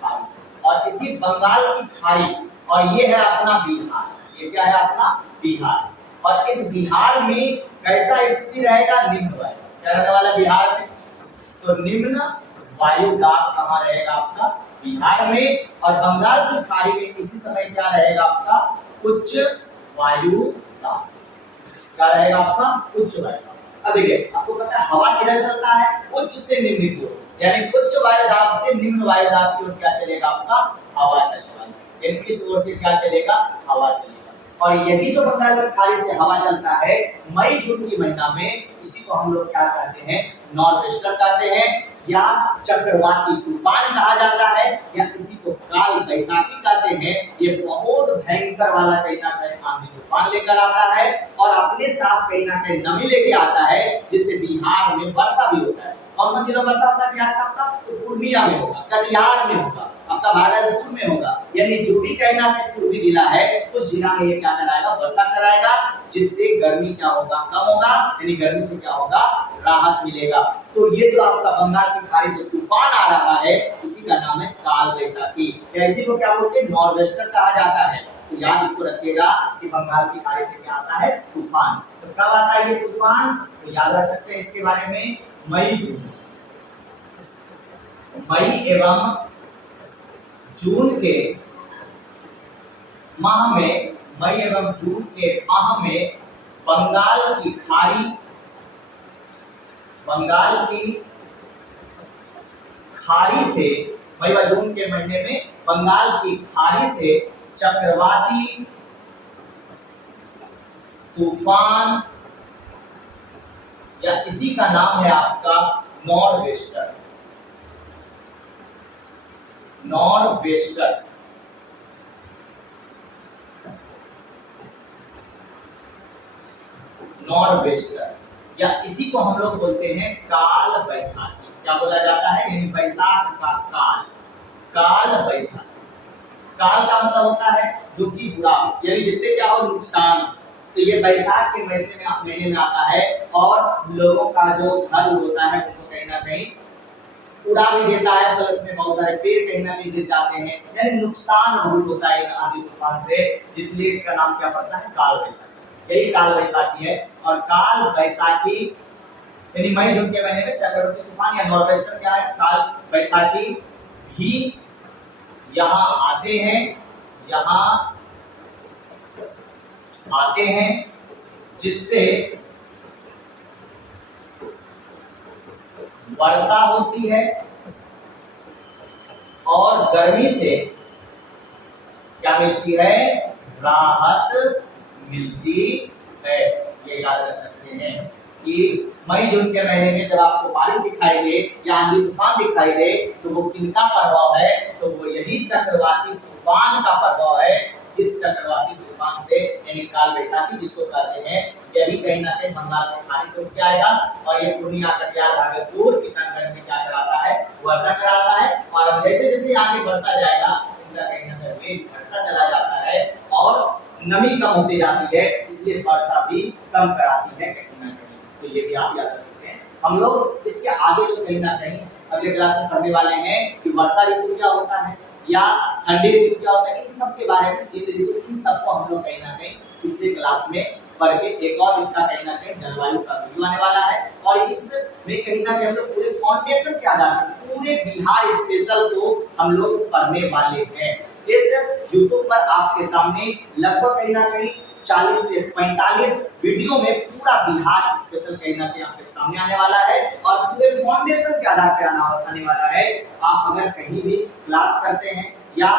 खाड़ी। और इसी बंगाल की खाड़ी, और ये है अपना बिहार, ये क्या है अपना बिहार। और इस बिहार में कैसा स्थिति रहेगा, निम्न वायु, क्या रहने वाला बिहार में, तो निम्न वायु दाब कहाँ रहेगा आपका, बिहार में। और बंगाल की खाड़ी में इसी समय क्या रहेगा आपका, उच्च वायु दाब, क्या रहेगा आपका, उच्च वायु दाब। अब देखिए आपको पता है हवा किधर चलता है, उच्च से निम्न की ओर, यानी उच्च वायु दाब से निम्न वायु दाब की ओर क्या चलेगा आपका, हवा चलेगा, यानी इस ओर से क्या चलेगा, हवा चलेगा। और यही जो बंगाल की खाड़ी से हवा चलता है मई जून के महीना में, इसी को हम लोग क्या कहते हैं, नॉर्वेस्टर कहते हैं, या चक्रवाती तूफान कहा जाता है, या इसी को काल बैसाखी कहते हैं। ये बहुत भयंकर वाला कहीं ना कहीं आंधी तूफान लेकर आता है, और अपने साथ कहीं ना कहीं नमी लेके आता है, जिससे बिहार में वर्षा भी होता है। कौन दिनों वर्षा होता है बिहार का आपका, तो पूर्णिया में होगा, कटिहार में होगा, आपका भागलपुर में होगा, यानी जो भी कहीं ना कहीं पूर्वी जिला है उस जिला में ये क्या कराएगा, वर्षा कराएगा, जिससे गर्मी क्या होगा, कम होगा, यानी गर्मी से क्या होगा, राहत मिलेगा। तो ये जो आपका बंगाल की खाड़ी से तूफान आ रहा है, इसी का नाम है काल बैसाखी, या इसी को क्या बोलते हैं, नॉर्वेस्टर कहा जाता है। तो याद इसको रखिएगा कि बंगाल की खाड़ी से क्या आता है, तूफान। तो कब आता है ये तूफान, तो याद रख सकते हैं इसके बारे में, मई एवं जून के माह में, मई एवं जून के माह में बंगाल की खाड़ी से, मई व जून के महीने में बंगाल की खाड़ी से चक्रवाती तूफान, या इसी का नाम है आपका नॉर्वेस्टर। या इसी को हम लोग बोलते हैं काल बैसाखी। क्या बोला जाता है, यानी बैसाख का काल बैसाखी। काल का मतलब होता है जो कि बुरा, यानी जिससे क्या हो, नुकसान। तो ये बैसाख के महीने में आता है, और लोगों का जो घर होता है उनको कहीं ना कहीं उड़ा भी देता है, प्लस में बहुत सारे पेड़ कहीं ना कहीं गिर जाते हैं, यानी नुकसान बहुत होता है आंधी तूफान से, जिसलिए इसका नाम क्या पड़ता है, काल बैसाखी। यही काल बैसाखी है। और काल बैसाखी यानी मई जून के महीने में चक्रवाती तूफान या नॉर्वेस्टर क्या है, काल बैसाखी भी यहाँ आते हैं, जिससे वर्षा होती है और गर्मी से क्या मिलती है, राहत मिलती है। ये याद रख सकते हैं कि मई जून के महीने में जब आपको बारिश दिखाई दे या आंधी तूफान दिखाई दे, तो वो किनका प्रभाव है, तो वो यही चक्रवाती तूफान का प्रभाव है। जिस चक्रवाती तूफान से, यानी काल बैसाखी जिसको कहते हैं, यही कहीं ना कहीं बंगाल की खाड़ी से उठ के आएगा, और ये पूर्णिया, कटिहार, भागलपुर, किशनगंज में क्या कराता है, वर्षा कराता है। और जैसे जैसे आगे बढ़ता जाएगा, इनका कहीं ना कहीं वेग बढ़ता चला जाता है, और नमी कम होती जाती है, इसलिए वर्षा भी कम कराती है कहीं ना कहीं। तो ये भी आप याद रख सकते हैं। हम लोग इसके आगे जो कहीं ना कहीं अगले क्लास में पढ़ने वाले हैं कि वर्षा ऋतु क्या होता है, या ठंडी ऋतु क्या होता है, इन सब के बारे में, शीत ऋतु, इन सबको हम लोग कहीं ना कहीं पिछले क्लास में पढ़ के एक और इसका कहीं ना कहीं जलवायु का वीडियो आने वाला है। और इसमें कहीं ना कहीं हम लोग पूरे फाउंडेशन के आधार पर पूरे बिहार स्पेशल को हम लोग पढ़ने वाले हैं। इस YouTube पर आपके सामने लगभग कहीं ना कहीं 40 से 45 वीडियो में पूरा बिहार स्पेशल कहीं ना कहीं आपके सामने आने वाला है और पूरे फाउंडेशन के आधार पर आने वाला है। आप अगर कहीं भी क्लास करते हैं या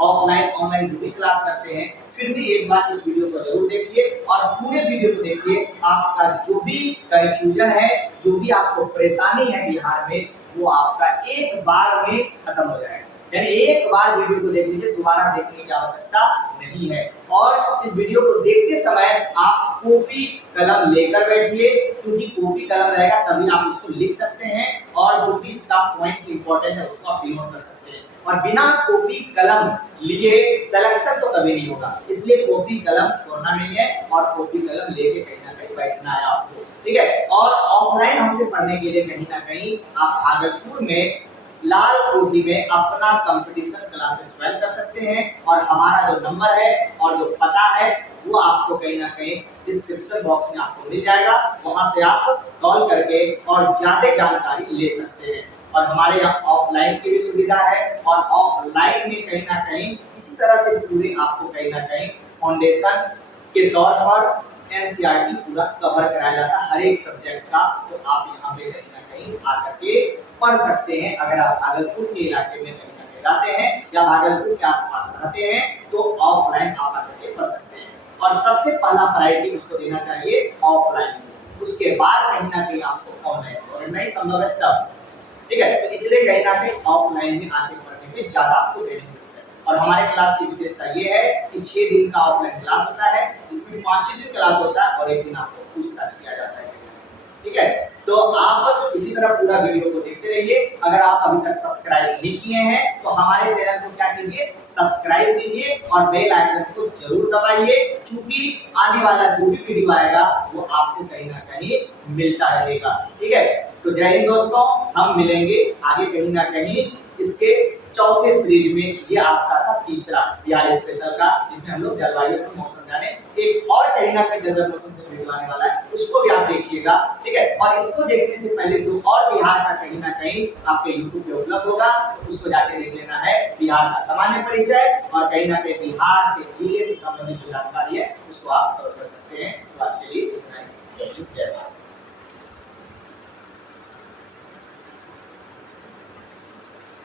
ऑफलाइन ऑनलाइन जो भी क्लास करते हैं, फिर भी एक बार इस वीडियो को जरूर देखिए और पूरे वीडियो को देखिए। आपका जो भी कंफ्यूजन है, जो भी आपको परेशानी है बिहार में, वो आपका एक बार में खत्म हो जाएगा। यानी एक बार वीडियो को देख लीजिए, दोबारा देखने की आवश्यकता नहीं है। और इस वीडियो को देखते समय आप कॉपी कलम लेकर बैठिए, क्योंकि कॉपी कलम रहेगा तभी आप इसको लिख सकते हैं और जो भी इसका पॉइंट इंपॉर्टेंट है उसको आप नोट कर सकते हैं। और बिना कॉपी कलम लिए सिलेक्शन तो कभी नहीं होगा, इसलिए कॉपी कलम छोड़ना नहीं है और कॉपी कलम लेके कहीं ना कहीं बैठना है आपको, ठीक है। और ऑफलाइन हमसे पढ़ने के लिए कहीं ना कहीं आप भागलपुर में लाल कोठी में अपना कंपटीशन क्लासेस ज्वाइन कर सकते हैं। और हमारा जो नंबर है और जो पता है वो आपको कहीं ना कहीं डिस्क्रिप्शन बॉक्स में आपको मिल जाएगा, वहां से आप कॉल करके और ज्यादा जानकारी ले सकते हैं। और हमारे यहाँ ऑफलाइन की भी सुविधा है और ऑफलाइन में कहीं ना कहीं इसी तरह से पूरे आपको कहीं ना कहीं फाउंडेशन के तौर पर एनसीईआरटी पूरा कवर कराया जाता है हर एक सब्जेक्ट का। तो आप यहाँ पे कहीं ना कहीं आकर के पढ़ सकते हैं। अगर आप भागलपुर के इलाके में कहीं ना कहीं रहते हैं या भागलपुर के आसपास रहते हैं तो ऑफलाइन आप आकर के पढ़ सकते हैं। और सबसे पहला प्रायोरिटी उसको देना चाहिए ऑफलाइन, उसके बाद कहीं ना कहीं आपको ऑनलाइन। और नहीं संभव है तब, ठीक है। तो इसलिए कहीं ना कहीं ऑफलाइन में आगे पढ़ने में ज्यादा आपको बेनिफिट्स है। और हमारे क्लास की विशेषता ये है कि 6 दिन का ऑफलाइन क्लास होता है, इसमें 5 दिन क्लास होता है और एक दिन आपको पूछताछ किया जाता है, ठीक है। तो आप इसी तरह पूरा वीडियो को देखते रहिए। अगर आप अभी तक सब्सक्राइब नहीं किए हैं तो हमारे चैनल को क्या कीजिए, सब्सक्राइब कीजिए और बेल आइकन को जरूर दबाइए, क्योंकि आने वाला जो भी वीडियो आएगा वो आपको कहीं ना कहीं मिलता रहेगा, ठीक है। तो जय हिंद दोस्तों, हम मिलेंगे आगे कहीं ना कहीं इसके चौथे सीरीज में। ये आपका था तीसरा बिहार स्पेशल का, जिसमें हम लोग जलवायु और मौसम जाने। एक और कहीं ना कहीं जलवायु मौसम से वीडियो आने वाला है, उसको भी आप देखिएगा, ठीक है। और इसको देखने से पहले तो और बिहार का कहीं ना कहीं आपके YouTube पे उपलब्ध होगा, तो उसको जाके देख लेना है। बिहार का सामान्य परिचय और कहीं ना कहीं बिहार के जिले से संबंधित जो जानकारी है उसको आप कवर कर सकते हैं। तो आज के लिए इतना ही। जय हिंद, जय भारत।